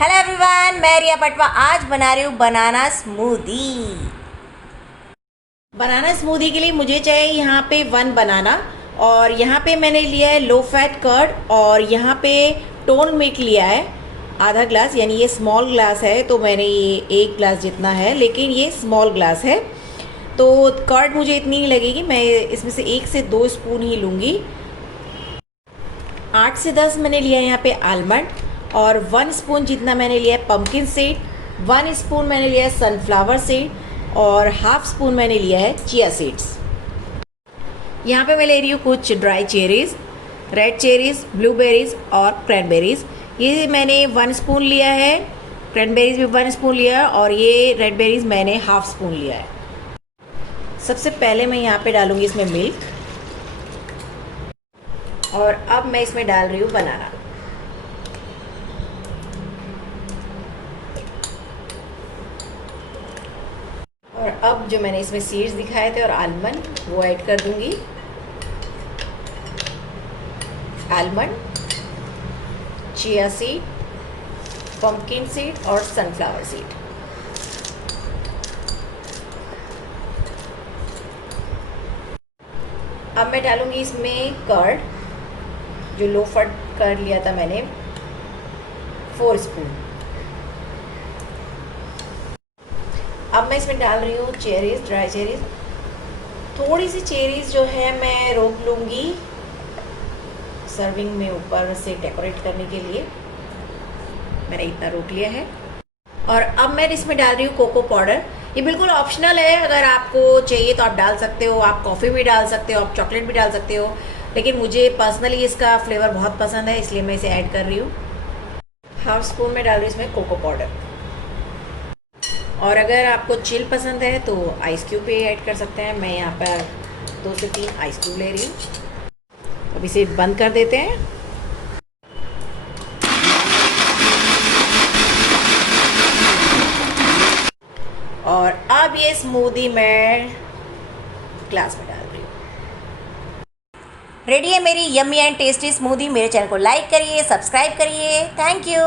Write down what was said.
Hello everyone, मैं रिया पटवा आज बना रही हूँ बनाना स्मूदी। बनाना स्मूदी के लिए मुझे चाहिए यहाँ पे 1 बनाना, और यहाँ पे मैंने लिया है लो फैट कर्ड, और यहाँ पे टोन मिल्क लिया है आधा ग्लास, यानी ये स्मॉल ग्लास है तो मैंने ये 1 ग्लास जितना है, लेकिन ये स्मॉल ग्लास है तो कर्ड मुझे इतनी नहीं लगेगी। मैं इसमें से 1 से 2 स्पून ही लूँगी। 8 से 10 मैंने लिया है यहाँ पे आलमंड, और 1 स्पून जितना मैंने लिया है पम्पकिन सीड, 1 स्पून मैंने लिया है सनफ्लावर सीड, और हाफ स्पून मैंने लिया है चिया सीड्स। यहाँ पे मैं ले रही हूँ कुछ dry cherries, red cherries, blueberries और क्रैनबेरीज़। ये मैंने 1 स्पून लिया है, क्रैनबेरीज़ भी 1 स्पून लिया है, और ये रेड बेरीज़ मैंने हाफ स्पून लिया है। सबसे पहले मैं यहाँ पे डालूँगी इसमें मिल्क, और अब मैं इसमें डाल रही हूँ बनाना। और अब जो मैंने इसमें सीड्स दिखाए थे और आलमंड, वो ऐड कर दूंगी। Almond, chia seed, pumpkin seed और सनफ्लावर सीड। अब मैं डालूंगी इसमें कर्ड, जो लो फैट कर्ड लिया था मैंने, 4 स्पून। अब मैं इसमें डाल रही हूँ चेरीज़, ड्राई चेरीज़। थोड़ी सी चेरीज़ जो है मैं रोक लूँगी सर्विंग में ऊपर से डेकोरेट करने के लिए, मैंने इतना रोक लिया है। और अब मैं इसमें डाल रही हूँ कोको पाउडर। ये बिल्कुल ऑप्शनल है, अगर आपको चाहिए तो आप डाल सकते हो, आप कॉफ़ी भी डाल सकते हो, आप चॉकलेट भी डाल सकते हो, लेकिन मुझे पर्सनली इसका फ्लेवर बहुत पसंद है, इसलिए मैं इसे ऐड कर रही हूँ। हाफ स्पून में डाल रही हूँ इसमें कोको पाउडर। और अगर आपको चिल पसंद है तो आइस क्यूब भी ऐड कर सकते हैं। मैं यहाँ पर 2 से 3 आइस क्यूब ले रही हूँ। अब इसे बंद कर देते हैं। और अब ये स्मूदी मैं ग्लास में डाल रही हूँ। रेडी है मेरी यम्मी एंड टेस्टी स्मूदी। मेरे चैनल को लाइक करिए, सब्सक्राइब करिए। Thank you.